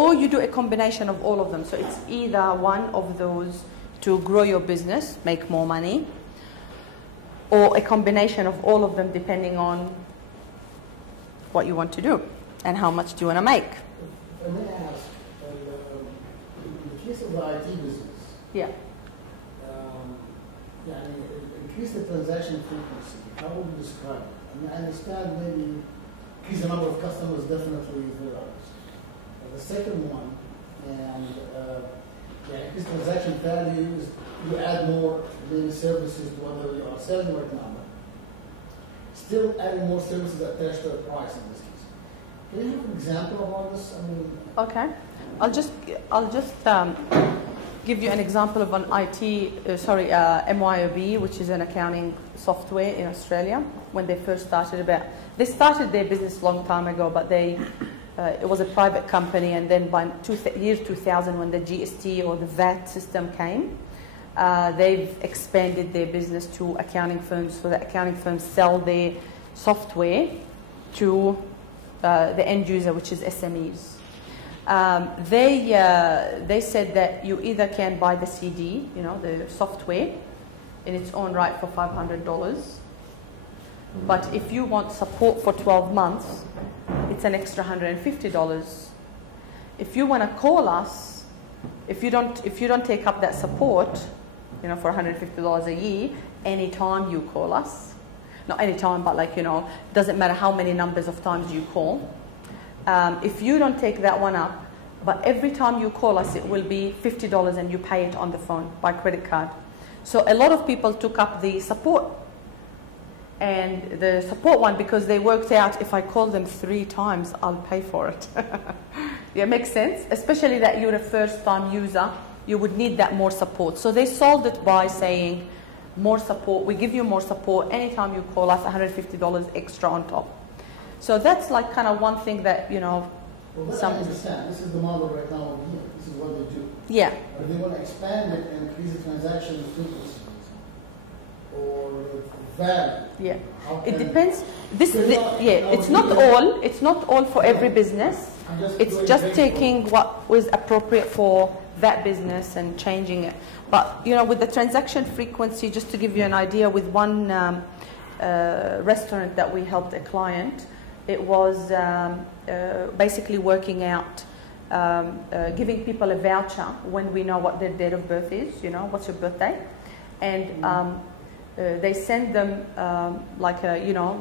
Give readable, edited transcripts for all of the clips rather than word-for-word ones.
or you do a combination of all of them. So it's either one of those to grow your business, make more money, or a combination of all of them depending on what you want to do and how much do you want to make. If I may ask, in the case of the IT business, Yeah. Increase the transaction frequency. How would you describe it? I mean, I understand maybe increase the number of customers, definitely is there. The second one, and increase transaction value is you add more maybe services to what you are selling right now. Still adding more services attached to the price in this case. Can you give an example of all this? I mean, okay, I'll just give you an example of an MYOB, which is an accounting software in Australia. When they first started, they started their business a long time ago, but it was a private company, and then by year 2000, when the GST or the VAT system came, they've expanded their business to accounting firms, so the accounting firms sell their software to the end user, which is SMEs. They said that you either can buy the CD, the software, in its own right for $500, but if you want support for 12 months, it's an extra $150. If you want to call us, if you don't take up that support, for $150 a year, anytime you call us, not anytime, but doesn't matter how many numbers of times you call. If you don't take that one up, but every time you call us, it will be $50 and you pay it on the phone by credit card. So a lot of people took up the support. And the support one, because they worked out if I call them 3 times, I'll pay for it. Yeah, makes sense? Especially that you're a first-time user, you would need that more support. So they solved it by saying, more support, we give you more support. Anytime you call us, $150 extra on top. So that's like kind of one thing that, Well, I understand. This is the model right now over here. This is what they do. Yeah. But they want to expand it and increase the transaction frequency or value. Yeah. It depends. It's not all for every business. It's just taking what was appropriate for that business and changing it. But with the transaction frequency, just to give you an idea, with one restaurant that we helped a client, it was basically working out, giving people a voucher when we know what their date of birth is, what's your birthday. And they send them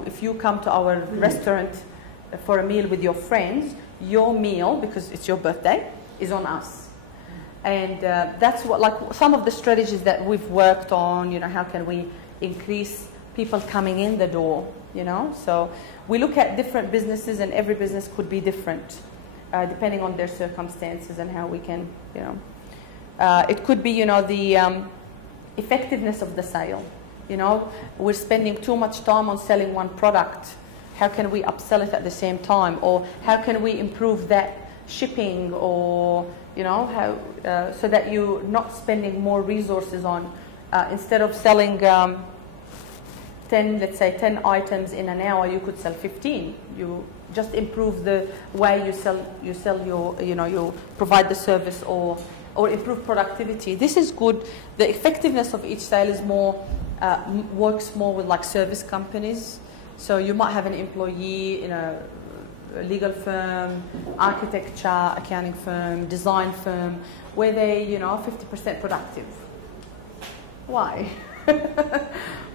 if you come to our restaurant for a meal with your friends, your meal, because it's your birthday, is on us. And that's what, some of the strategies that we've worked on, how can we increase people coming in the door, So we look at different businesses, and every business could be different, depending on their circumstances and how we can, it could be, the effectiveness of the sale. We're spending too much time on selling one product. How can we upsell it at the same time? Or how can we improve that shipping, or, so that you're not spending more resources on, instead of selling 10 items in an hour, you could sell 15. You just improve the way you sell your, you provide the service, or improve productivity. This is good. The effectiveness of each sale is more, works more with service companies. So you might have an employee in a legal firm, architecture, accounting firm, design firm, where they, 50% productive. Why?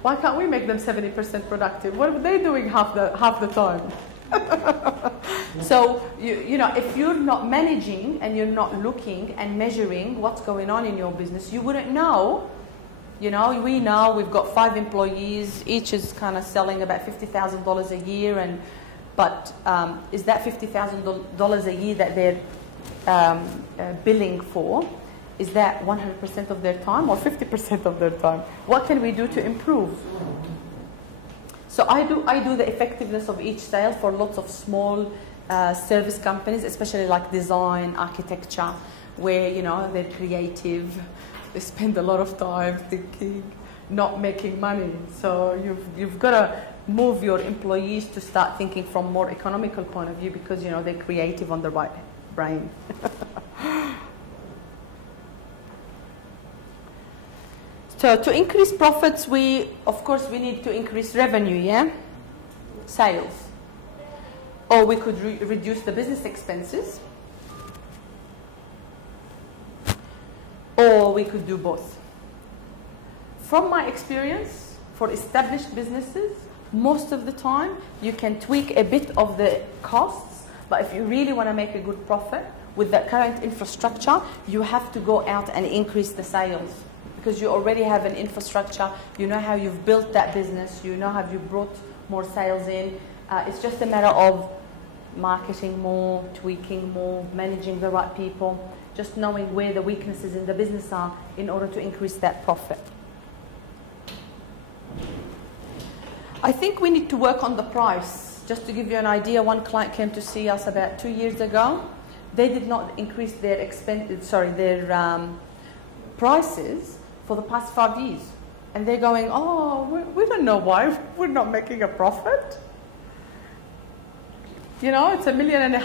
Why can't we make them 70% productive? What are they doing half the time? So, if you're not managing and you're not looking and measuring what's going on in your business, you wouldn't know. We know we've got 5 employees, each is kind of selling about $50,000 a year, but is that $50,000 a year that they're billing for? Is that 100% of their time or 50% of their time? What can we do to improve? So I do the effectiveness of each sale for lots of small service companies, especially like design, architecture, where they're creative. They spend a lot of time thinking, not making money. So you've got to move your employees to start thinking from more economical point of view, because they're creative on the right brain. So to increase profits, of course, we need to increase revenue, yeah? Sales. Or we could reduce the business expenses. Or we could do both. From my experience, for established businesses, most of the time, you can tweak a bit of the costs, but if you really want to make a good profit with the current infrastructure, you have to go out and increase the sales. Because you already have an infrastructure, you know how you've built that business, you know how you've brought more sales in. It's just a matter of marketing more, tweaking more, managing the right people, just knowing where the weaknesses in the business are in order to increase that profit. I think we need to work on the price. Just to give you an idea, one client came to see us about 2 years ago. They did not increase their prices for the past 5 years. And they're going, oh, we don't know why we're not making a profit. You know, it's $1.5 million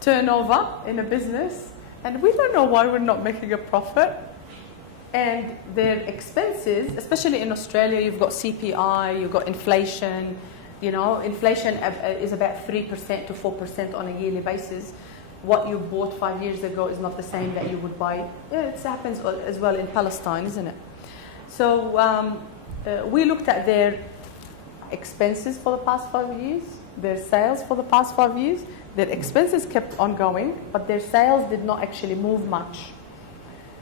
turnover in a business, and we don't know why we're not making a profit. And their expenses, especially in Australia, you've got CPI, you've got inflation. You know, inflation is about 3% to 4% on a yearly basis. What you bought 5 years ago is not the same that you would buy. Yeah, it happens as well in Palestine, isn't it? So we looked at their expenses for the past 5 years, their sales for the past 5 years. Their expenses kept on going, but their sales did not actually move much.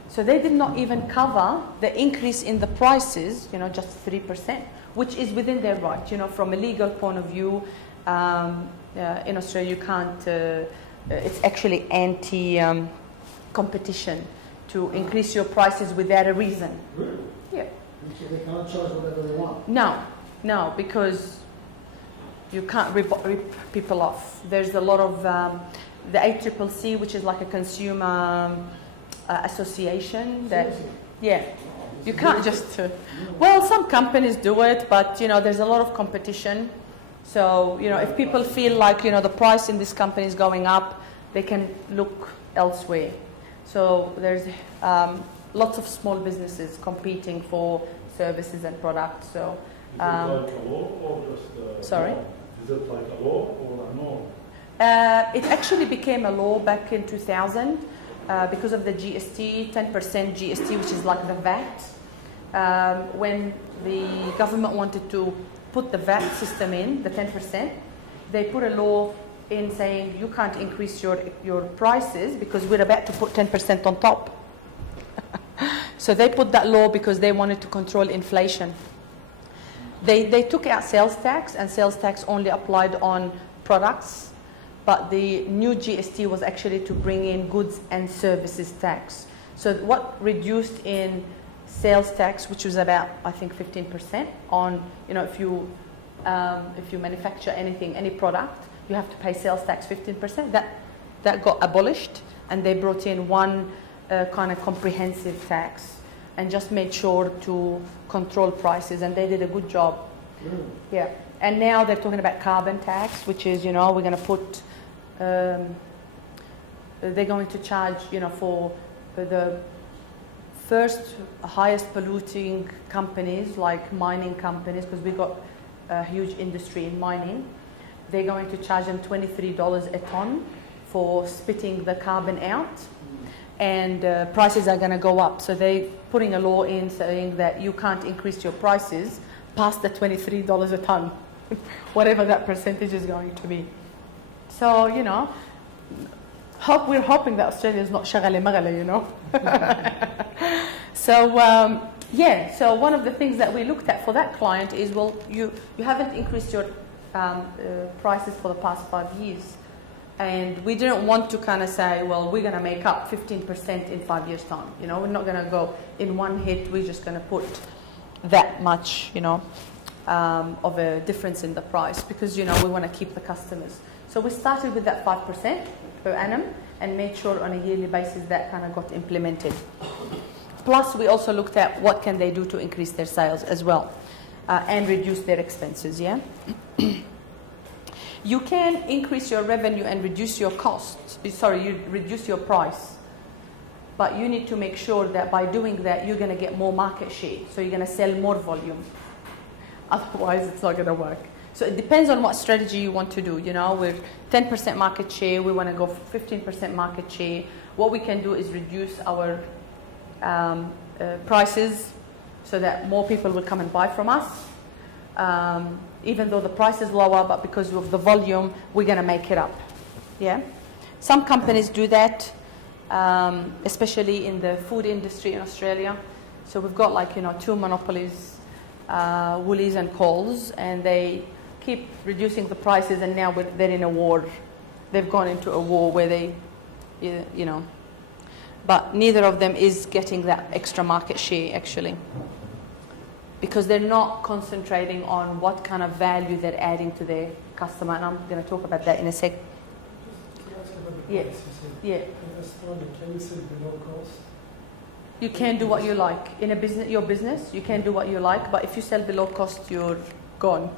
So they did not even cover the increase in the prices, you know, just 3%, which is within their right. You know, from a legal point of view, in Australia, you can't, it's actually anti-competition to increase your prices without a reason. Really? Yeah. So they cannot charge whatever they want? No, because you can't rip people off. There's a lot of, the ACCC, which is like a consumer association that, yeah, you can't just, well, some companies do it, but, you know, there's a lot of competition. So, you know, if people feel like, you know, the price in this company is going up, they can look elsewhere. So there's lots of small businesses competing for services and products. So, is it like a law or just sorry? norm? Is it like a law or a norm? It actually became a law back in 2000 because of the GST, 10% GST, which is like the VAT. When the government wanted to put the VAT system in, the 10%, they put a law in saying you can't increase your prices because we're about to put 10% on top. So they put that law because they wanted to control inflation. They took out sales tax, and sales tax only applied on products, but the new GST was actually to bring in goods and services tax. So what reduced in sales tax, which was about, I think, 15% on, you know, if you manufacture anything, any product, you have to pay sales tax 15%. That got abolished, and they brought in one kind of comprehensive tax and just made sure to control prices, and they did a good job. Really? Yeah. And now they're talking about carbon tax, which is, you know, we're going to put, they're going to charge, you know, for the first highest polluting companies, like mining companies, because we've got a huge industry in mining. They're going to charge them $23 a ton for spitting the carbon out, and prices are going to go up. So they're putting a law in saying that you can't increase your prices past the $23 a ton, whatever that percentage is going to be. So, you know, we're hoping that Australia is not shagale magale, you know. So, yeah, so one of the things that we looked at for that client is, well, you haven't increased your prices for the past 5 years. And we didn't want to kind of say, well, we're going to make up 15% in 5 years' time. You know, we're not going to go in one hit. We're just going to put that much, you know, of a difference in the price because, you know, we want to keep the customers. So we started with that 5% per annum and made sure on a yearly basis that kind of got implemented. Plus, we also looked at what can they do to increase their sales as well and reduce their expenses, yeah? You can increase your revenue and reduce your costs. Sorry, you reduce your price. But you need to make sure that by doing that, you're going to get more market share. So you're going to sell more volume. Otherwise, it's not going to work. So it depends on what strategy you want to do. You know, we're 10% market share. We want to go for 15% market share. What we can do is reduce our prices so that more people will come and buy from us. Even though the price is lower, but because of the volume, we're going to make it up. Yeah. Some companies do that, especially in the food industry in Australia. So we've got like, you know, two monopolies, Woolies and Coles, and they keep reducing the prices, and now they're in a war. They've gone into a war where they, you know, but neither of them is getting that extra market share actually, because they're not concentrating on what kind of value they're adding to their customer, and I'm going to talk about that in a sec. Yeah. Yeah. Can you sell below cost? You can do what you like in a business. Your business, you can do what you like, but if you sell below cost, you're gone.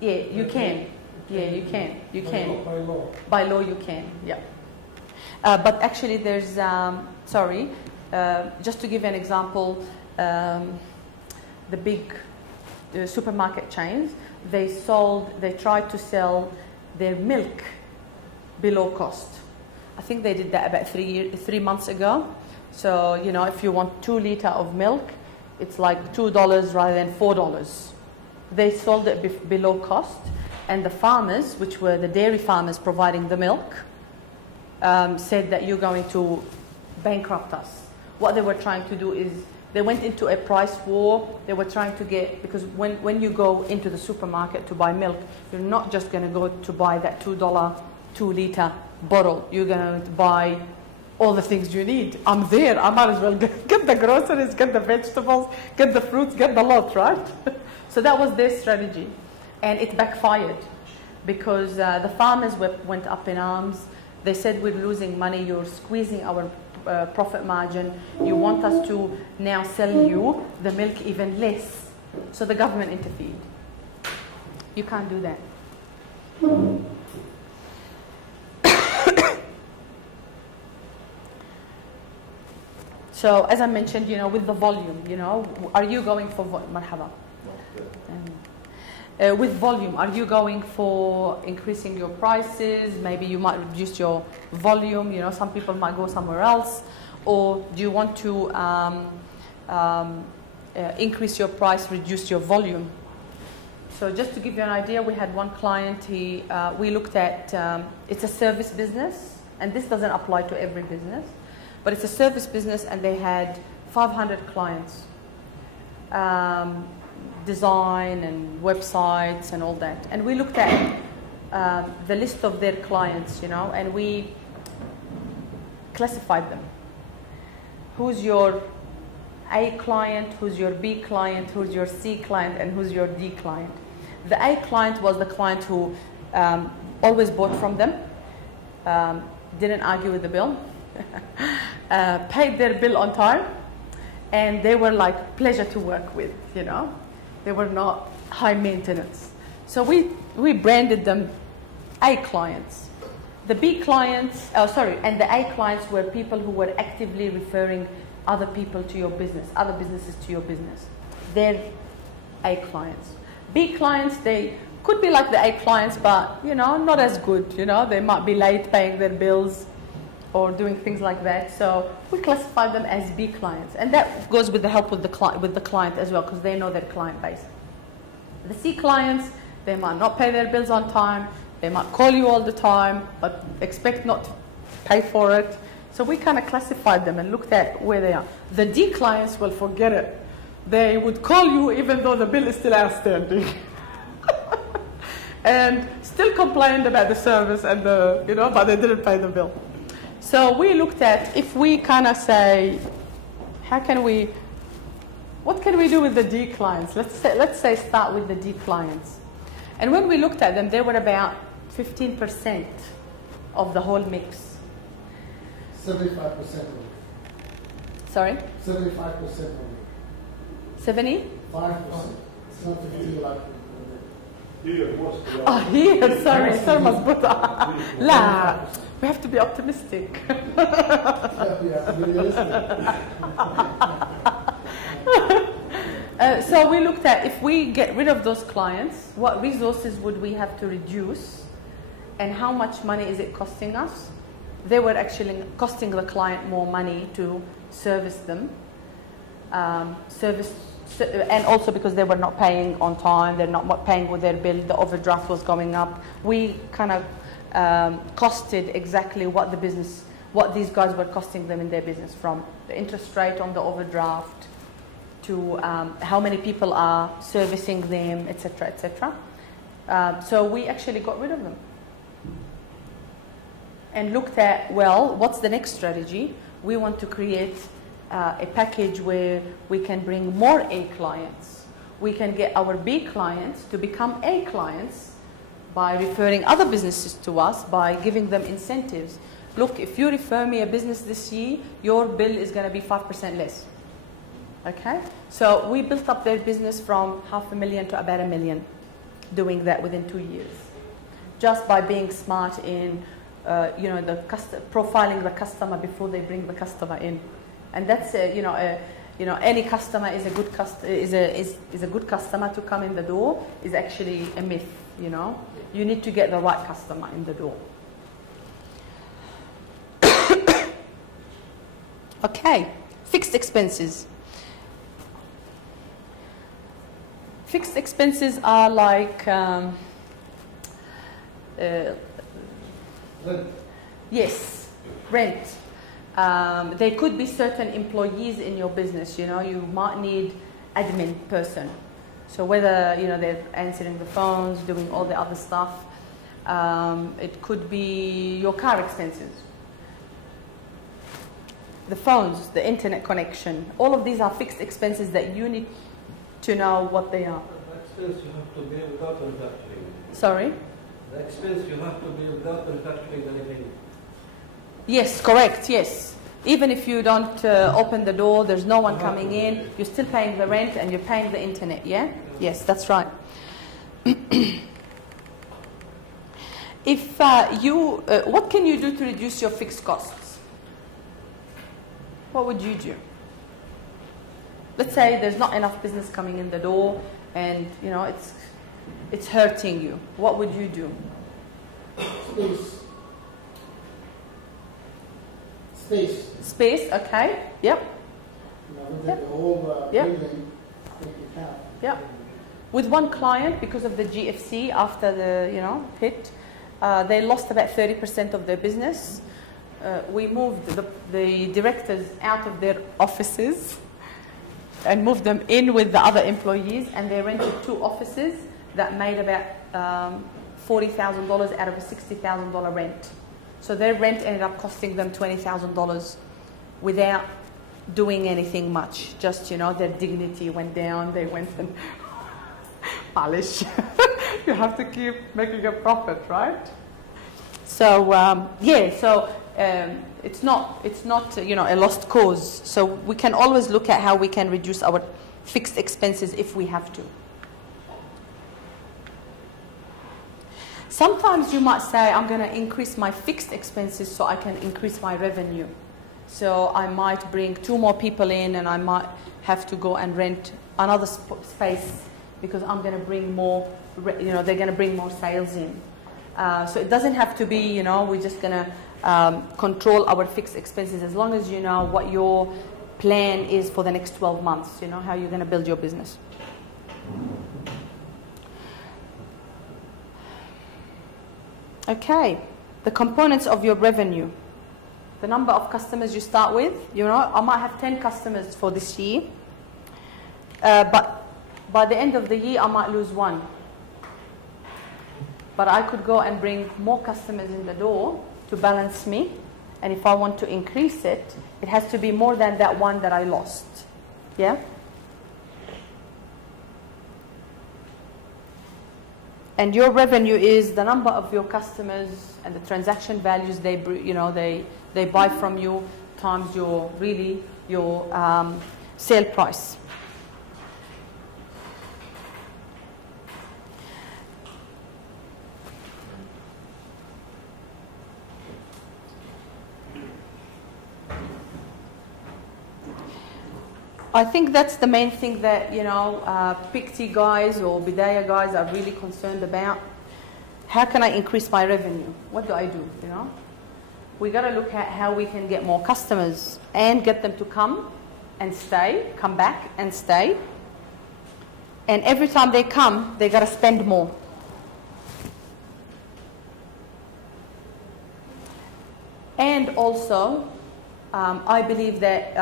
Yeah, you can. Yeah, you can. You can. By law. By law, you can. Yeah. But actually, there's sorry. Just to give you an example, the big supermarket chains, they tried to sell their milk below cost. I think they did that about 3 months ago. So, you know, if you want 2 liters of milk, it's like $2 rather than $4. They sold it below cost, and the farmers, which were the dairy farmers providing the milk, said that you're going to bankrupt us. What they were trying to do is they went into a price war. They were trying to get, because when you go into the supermarket to buy milk, you're not just going to go to buy that $2 2-liter bottle. You're going to buy all the things you need. I'm there. I might as well get the groceries, get the vegetables, get the fruits, get the lot, right? So that was their strategy. And it backfired because the farmers went up in arms. They said, we're losing money. You're squeezing our profit margin. You want us to now sell you the milk even less. So the government interfered. You can't do that. So as I mentioned, you know, with the volume, you know, are you going for marhaba? With volume, are you going for increasing your prices? Maybe you might reduce your volume. You know, some people might go somewhere else. Or do you want to increase your price, reduce your volume? So just to give you an idea, we had one client. We looked at it's a service business, and this doesn't apply to every business, but it's a service business, and they had 500 clients. Design and websites and all that. And we looked at the list of their clients, you know, and we classified them. Who's your A client, who's your B client, who's your C client, and who's your D client. The A client was the client who always bought from them, didn't argue with the bill, paid their bill on time, and they were like pleasure to work with, you know. They were not high maintenance. So we branded them A clients. The B clients, and the A clients were people who were actively referring other people to your business, other businesses to your business. They're A clients. B clients, they could be like the A clients, but, you know, not as good, you know. They might be late paying their bills or doing things like that. So we classify them as B clients. And that goes with the help with the client as well, because they know their client base. The C clients, they might not pay their bills on time. They might call you all the time, but expect not to pay for it. So we kind of classified them and looked at where they are. The D clients, well, forget it. They would call you even though the bill is still outstanding. And still complained about the service and but they didn't pay the bill. So we looked at, if we kind of say, what can we do with the D clients? Let's say start with the D clients. And when we looked at them, they were about 15% of the whole mix. 75% of it. Sorry? 75% of it. 70? 5%. It's not 50 like Here, what's the here, sorry مظبوطة. لا, we have to be optimistic. So we looked at if we get rid of those clients, what resources would we have to reduce and how much money is it costing us? They were actually costing the client more money to service them. And also because they were not paying on time, they're not paying with their bill, the overdraft was going up. We kind of costed exactly what these guys were costing them in their business, from the interest rate on the overdraft to how many people are servicing them, etc., etc. So we actually got rid of them and looked at, well, what's the next strategy? We want to create a package where we can bring more A clients. We can get our B clients to become A clients by referring other businesses to us, by giving them incentives. Look, if you refer me a business this year, your bill is going to be 5% less. Okay? So we built up their business from $500,000 to about $1 million, doing that within 2 years. Just by being smart in profiling the customer before they bring the customer in. And that's any customer is a good customer to come in the door is actually a myth. You need to get the right customer in the door. Okay, fixed expenses. Fixed expenses are like yes, rent. There could be certain employees in your business. You might need admin person. So whether they're answering the phones, doing all the other stuff. It could be your car expenses, the phones, the internet connection. All of these are fixed expenses that you need to know what they are. The expense you have to pay without manufacturing. Sorry? The expense you have to pay without manufacturing anything. Yes, correct, yes. Even if you don't open the door, there's no one coming in, you're still paying the rent and you're paying the internet, yeah? Yes, that's right. If what can you do to reduce your fixed costs? What would you do? Let's say there's not enough business coming in the door and it's hurting you. What would you do? Space, okay. Yep. The whole building, yep. With one client, because of the GFC after the hit, they lost about 30% of their business. We moved the directors out of their offices and moved them in with the other employees, and they rented 2 offices that made about $40,000 out of a $60,000 rent. So their rent ended up costing them $20,000 without doing anything much. Just, their dignity went down. They went and polish. You have to keep making a profit, right? So, it's not a lost cause. So we can always look at how we can reduce our fixed expenses if we have to. Sometimes you might say, I'm going to increase my fixed expenses so I can increase my revenue. So I might bring 2 more people in and I might have to go and rent another space because I'm going to bring more, they're going to bring more sales in. So it doesn't have to be, we're just going to control our fixed expenses as long as you know what your plan is for the next 12 months, how you're going to build your business. Okay, the components of your revenue. The number of customers you start with. I might have 10 customers for this year, but by the end of the year, I might lose 1. But I could go and bring more customers in the door to balance me, and if I want to increase it, it has to be more than that 1 that I lost. Yeah? And your revenue is the number of your customers and the transaction values they buy from you times your sale price. I think that's the main thing that, you know, PICT guys or Bidaya guys are really concerned about. How can I increase my revenue? What do I do, you know? We got to look at how we can get more customers and get them to come and stay, come back and stay. And every time they come, they got to spend more. And also, I believe that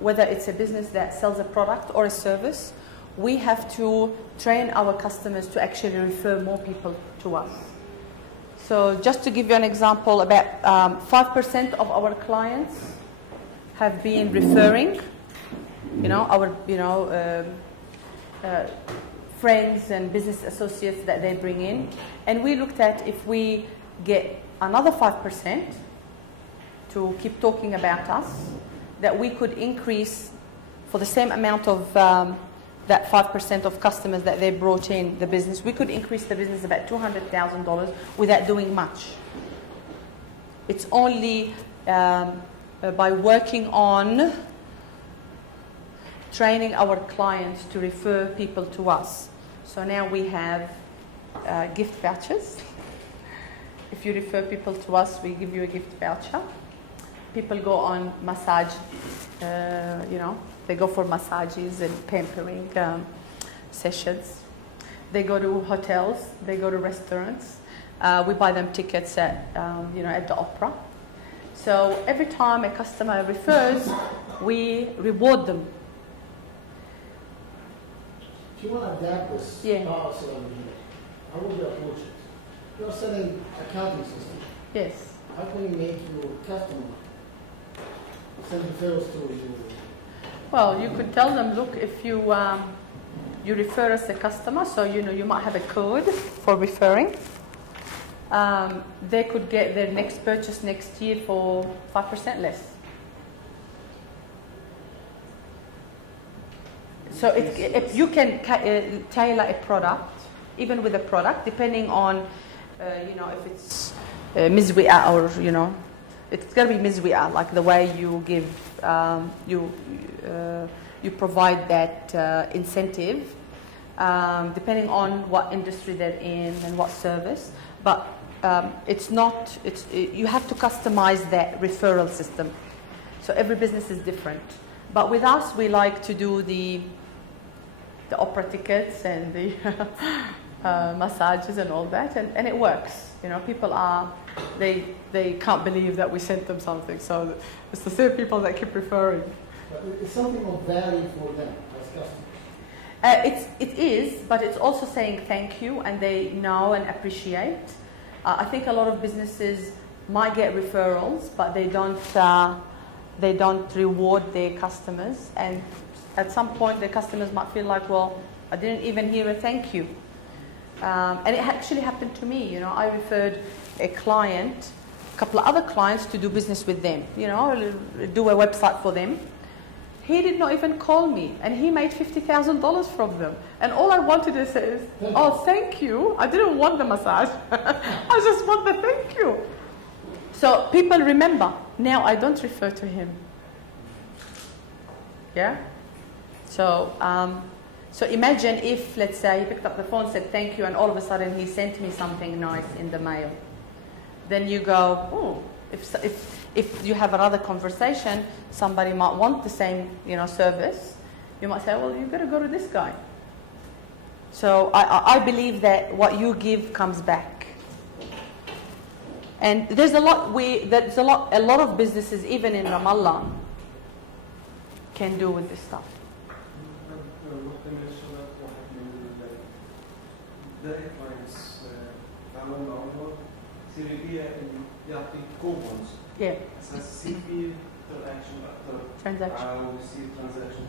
whether it's a business that sells a product or a service, we have to train our customers to actually refer more people to us. So just to give you an example, about 5% of our clients have been referring, you know, our, you know, friends and business associates that they bring in. And we looked at if we get another 5% to keep talking about us, that we could increase for the same amount of that 5% of customers that they brought in the business, we could increase the business about $200,000 without doing much. It's only by working on training our clients to refer people to us. So now we have gift vouchers. If you refer people to us, we give you a gift voucher. People go on massage, you know, they go for massages and pampering sessions. They go to hotels, they go to restaurants. We buy them tickets at, you know, at the opera. So every time a customer refers, we reward them. If you want to adapt this policy over here, how would you approach it? You're selling accounting system. Yes. How can you make your customer send referrals to you? Well, you could tell them, look, if you you refer as a customer, so you know you might have a code for referring. They could get their next purchase next year for 5% less. So if you can tailor a product, even with a product, depending on, you know, if it's mizwi'a or, you know, it's got to be mizwi'a, like the way you give, you provide that incentive, depending on what industry they're in and what service. But it's not, you have to customize that referral system. So every business is different. But with us, we like to do the opera tickets and the massages and all that, and it works. You know, people are, they can't believe that we sent them something. So it's the same people that keep referring. But it's something of value for them as customers. It is, but it's also saying thank you, and they know and appreciate. I think a lot of businesses might get referrals, but they don't reward their customers, and at some point the customers might feel like, well, I didn't even hear a thank you. And it actually happened to me. You know, I referred a client, a couple of other clients to do business with them, you know, do a website for them. He did not even call me, and he made $50,000 from them. And all I wanted to say is, oh, thank you. I didn't want the massage. I just want the thank you. So people remember. Now I don't refer to him. Yeah? So, so imagine if, let's say, he picked up the phone, said thank you, and all of a sudden he sent me something nice in the mail. Then you go, oh, if you have another conversation, somebody might want the same, you know, service. You might say, well, you've got to go to this guy. So I believe that what you give comes back. And there's a lot of businesses, even in Ramallah, can do with this stuff. Yeah. transaction.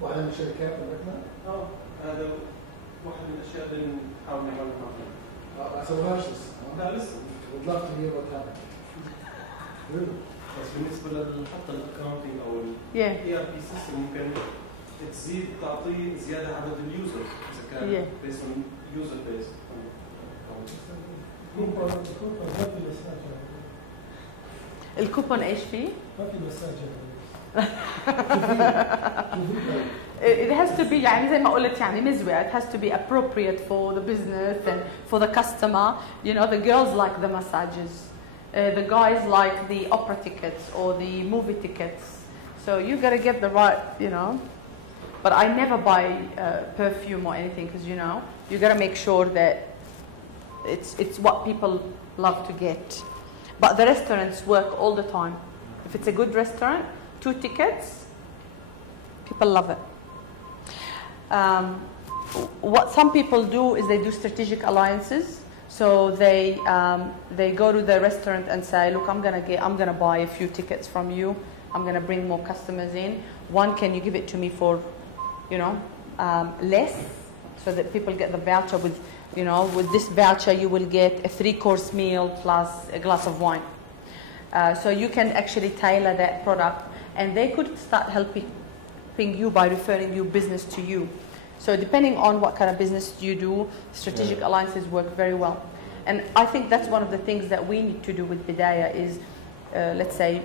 وهذا من الشركات عندنا؟ هذا واحد من الاشياء اللي بنحاول نعملها. ما سويناش لسه. لا لسه. Would love to hear what happened. Really? بس بالنسبه حتى الاكونتنج او الاي ار بي سيستم ممكن تزيد تعطيه زياده عدد اليوزر اذا كان بيس اون يوزر بيس. الكوبون ايش فيه؟ ما في مساجد. It has to be يعني زي ما قلت يعني مزوع. It has to be appropriate for the business and for the customer. You know, the girls like the massages. The guys like the opera tickets or the movie tickets. So you got to get the right, you know. But I never buy perfume or anything because, you know, you got to make sure that it's what people love to get. But the restaurants work all the time. If it's a good restaurant, 2 tickets, people love it. What some people do is they do strategic alliances. So they go to the restaurant and say, look, I'm gonna buy a few tickets from you. I'm gonna bring more customers in. One, can you give it to me for, you know, less, so that people get the voucher with, you know, with this voucher you will get a 3-course meal plus a glass of wine. So you can actually tailor that product, and they could start helping you by referring you business to you. So depending on what kind of business you do, strategic alliances work very well. And I think that's one of the things that we need to do with Bidaya is, let's say,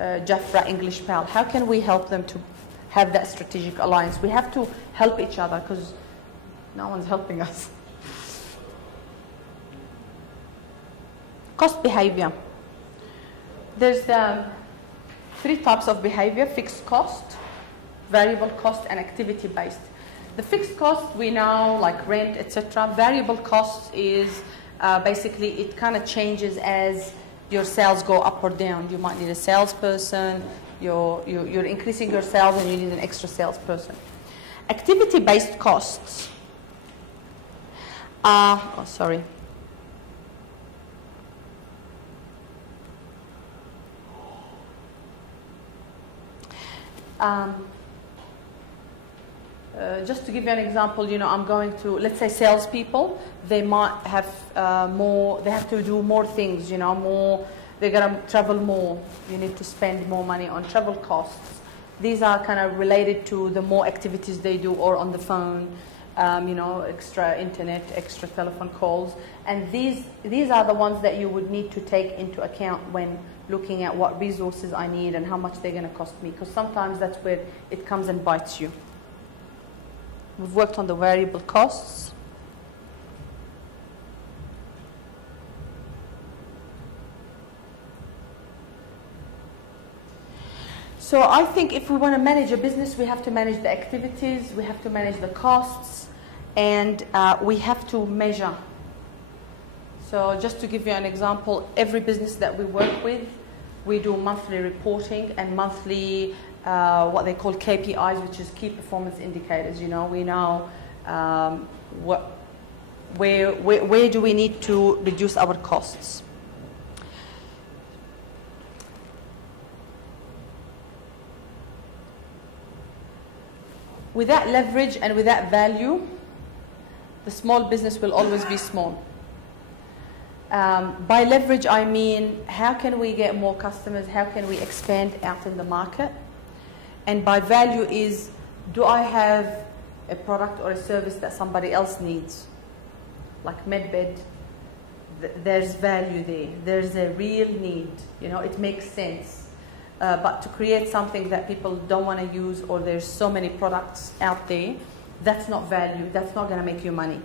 Jafra English Pal. How can we help them to have that strategic alliance? We have to help each other because no one's helping us. Cost behavior. There's 3 types of behavior: fixed cost, variable cost, and activity based. The fixed cost we know, like rent, etc. Variable cost is basically it kind of changes as your sales go up or down. You might need a salesperson, you're increasing your sales and you need an extra salesperson. Activity based costs are, just to give you an example, you know, I'm going to, let's say, salespeople. They might have they have to do more things, you know, more. They're gonna travel more. You need to spend more money on travel costs. These are kind of related to the more activities they do, or on the phone, you know, extra internet, extra telephone calls, and these are the ones that you would need to take into account when looking at what resources I need and how much they're going to cost me, because sometimes that's where it comes and bites you. We've worked on the variable costs. So I think if we want to manage a business, we have to manage the activities, we have to manage the costs, and we have to measure. So just to give you an example, every business that we work with, we do monthly reporting and monthly what they call KPIs, which is key performance indicators. You know, we know where do we need to reduce our costs. Without leverage and without value, the small business will always be small. By leverage, I mean, how can we get more customers? How can we expand out in the market? And by value is, do I have a product or a service that somebody else needs? Like MedBed, there's value there. There's a real need. You know, it makes sense. But to create something that people don't want to use, or there's so many products out there, that's not value. That's not going to make you money.